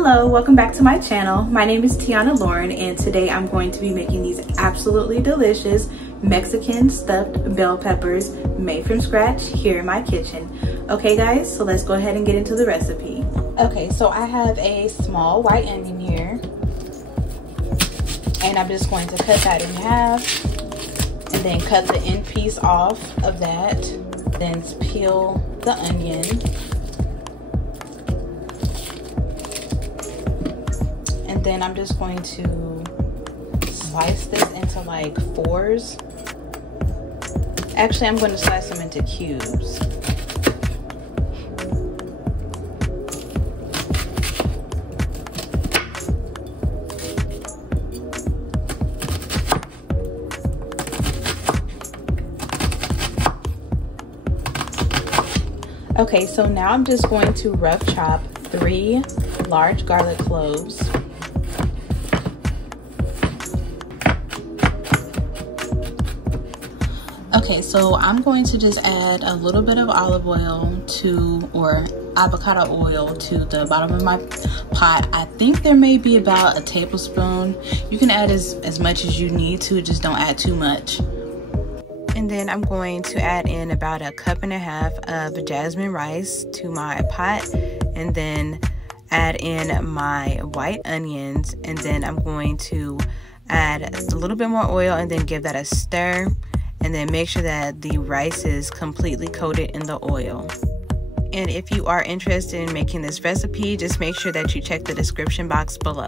Hello, welcome back to my channel. My name is Tiana Lauren, and today I'm going to be making these absolutely delicious Mexican stuffed bell peppers made from scratch here in my kitchen. Okay guys, so let's go ahead and get into the recipe. Okay, so I have a small white onion here, and I'm just going to cut that in half and then cut the end piece off of that, then peel the onion. And then I'm just going to slice this into like fours. Actually, I'm going to slice them into cubes. Okay, so now I'm just going to rough chop 3 large garlic cloves. Okay, so I'm going to just add a little bit of olive oil or avocado oil to the bottom of my pot. I think there may be about a tablespoon. You can add as much as you need to, just don't add too much. And then I'm going to add in about 1.5 cups of jasmine rice to my pot, and then add in my white onions, and then I'm going to add a little bit more oil and then give that a stir. And then make sure that the rice is completely coated in the oil. And if you are interested in making this recipe, just make sure that you check the description box below.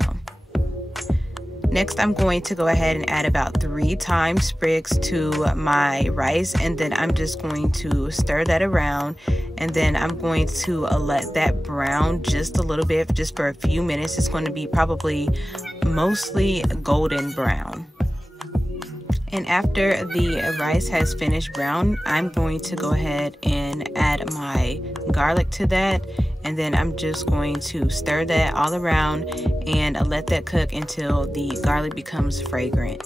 Next, I'm going to go ahead and add about 3 thyme sprigs to my rice, and then I'm just going to stir that around, and then I'm going to let that brown just a little bit, just for a few minutes. It's going to be probably mostly golden brown. And after the rice has finished brown, I'm going to go ahead and add my garlic to that. And then I'm just going to stir that all around and let that cook until the garlic becomes fragrant.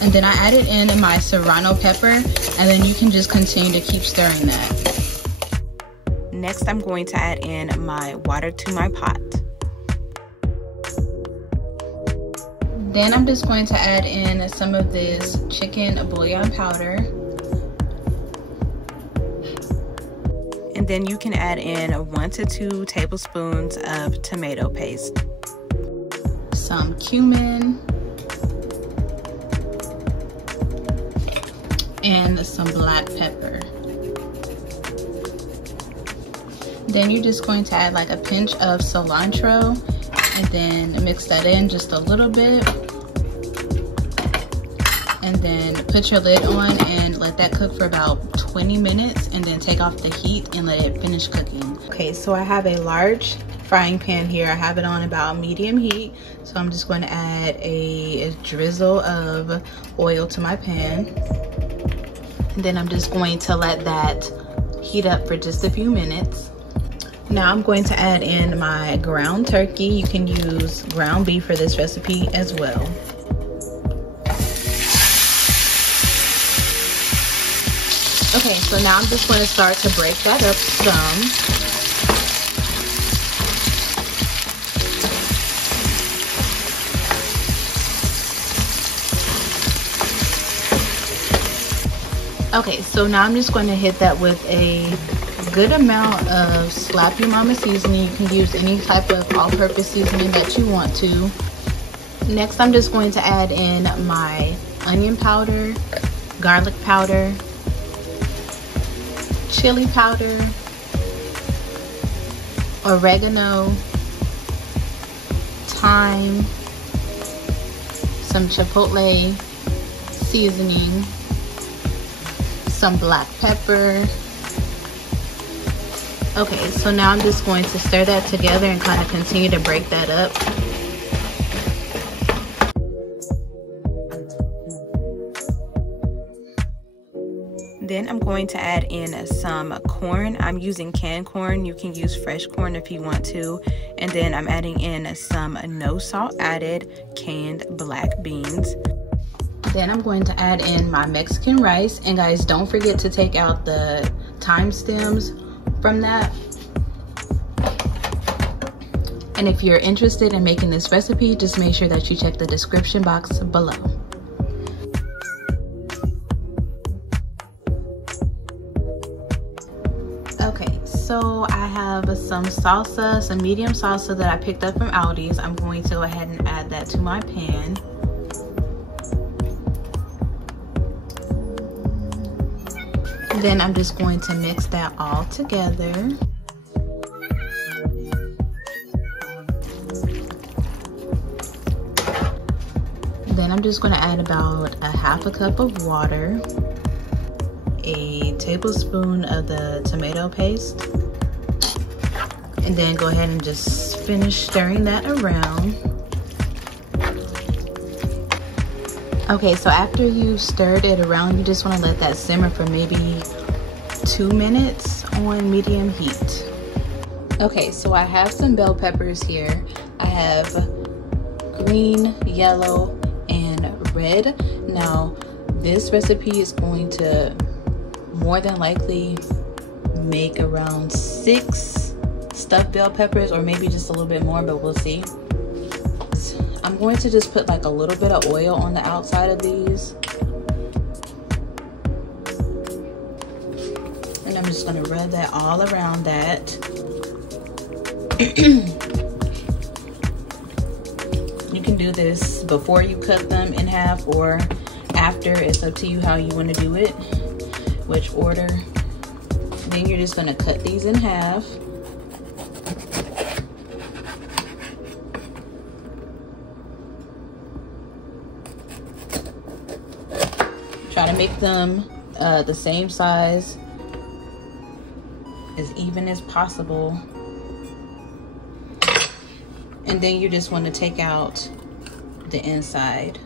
And then I added in my serrano pepper, and then you can just continue to keep stirring that. Next, I'm going to add in my water to my pot. Then I'm just going to add in some of this chicken bouillon powder. And then you can add in 1 to 2 tablespoons of tomato paste. Some cumin. And some black pepper. Then you're just going to add like a pinch of cilantro, and then mix that in just a little bit. And then put your lid on and let that cook for about 20 minutes, and then take off the heat and let it finish cooking. Okay, so I have a large frying pan here. I have it on about medium heat. So I'm just going to add a drizzle of oil to my pan. And then I'm just going to let that heat up for just a few minutes. Now I'm going to add in my ground turkey. You can use ground beef for this recipe as well. Okay, so now I'm just going to start to break that up some. Okay, so now I'm just going to hit that with a good amount of Slap Your Mama seasoning. You can use any type of all-purpose seasoning that you want to. Next, I'm just going to add in my onion powder, garlic powder, chili powder, oregano, thyme, some chipotle seasoning, some black pepper. Okay, so now I'm just going to stir that together and kind of continue to break that up. Then I'm going to add in some corn. I'm using canned corn. You can use fresh corn if you want to. And then I'm adding in some no salt added canned black beans. Then I'm going to add in my Mexican rice, and guys, don't forget to take out the thyme stems from that. And if you're interested in making this recipe, just make sure that you check the description box below. Okay, so I have some salsa, some medium salsa that I picked up from Aldi's. I'm going to go ahead and add that to my pan. Then I'm just going to mix that all together. Then I'm just going to add about a half a cup of water, a tablespoon of the tomato paste, and then go ahead and just finish stirring that around. Okay, so after you stirred it around, you just want to let that simmer for maybe 2 minutes on medium heat. Okay, so I have some bell peppers here. I have green, yellow, and red. Now, this recipe is going to more than likely make around 6 stuffed bell peppers, or maybe just a little bit more, but we'll see. I'm going to just put like a little bit of oil on the outside of these. And I'm just going to rub that all around that. You can do this before you cut them in half or after. It's up to you how you want to do it, which order. Then you're just going to cut these in half. Try to make them the same size, as even as possible. And then you just want to take out the inside.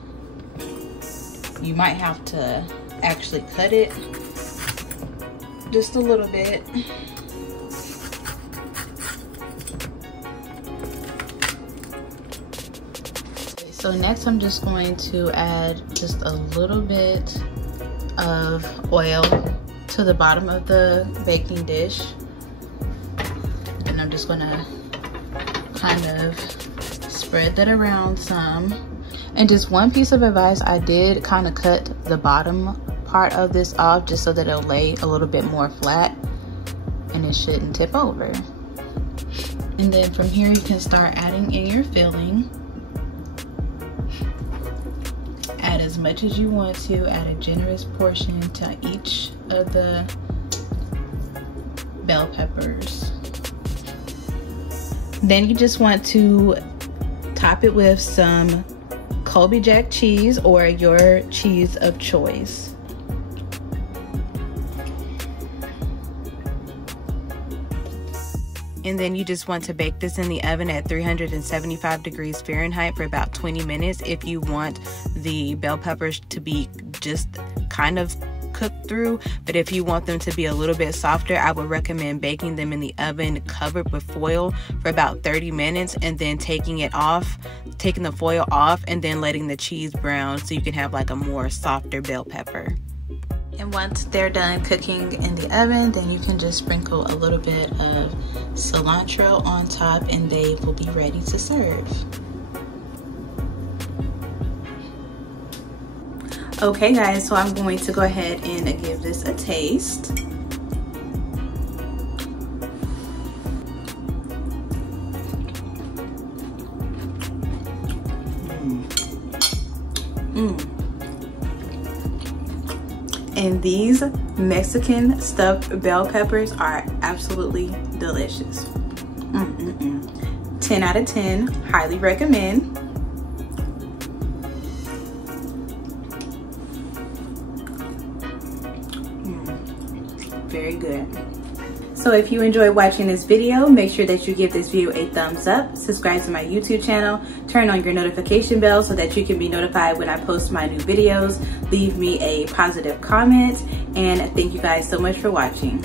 You might have to actually cut it just a little bit. So next I'm just going to add just a little bit of oil to the bottom of the baking dish. And I'm just gonna kind of spread that around some. And just one piece of advice, I did kind of cut the bottom part of this off just so that it'll lay a little bit more flat and it shouldn't tip over. And then from here you can start adding in your filling. Add as much as you want to, add a generous portion to each of the bell peppers. Then you just want to top it with some Colby Jack cheese or your cheese of choice. And then you just want to bake this in the oven at 375 degrees Fahrenheit for about 20 minutes if you want the bell peppers to be just kind of cooked through. But if you want them to be a little bit softer, I would recommend baking them in the oven covered with foil for about 30 minutes and then taking the foil off and then letting the cheese brown so you can have like a more softer bell pepper. And once they're done cooking in the oven, then you can just sprinkle a little bit of cilantro on top and they will be ready to serve. Okay guys, so I'm going to go ahead and give this a taste. And these Mexican stuffed bell peppers are absolutely delicious. 10 out of 10, highly recommend. Very good. So if you enjoyed watching this video, make sure that you give this video a thumbs up, subscribe to my YouTube channel, turn on your notification bell so that you can be notified when I post my new videos, leave me a positive comment, and thank you guys so much for watching.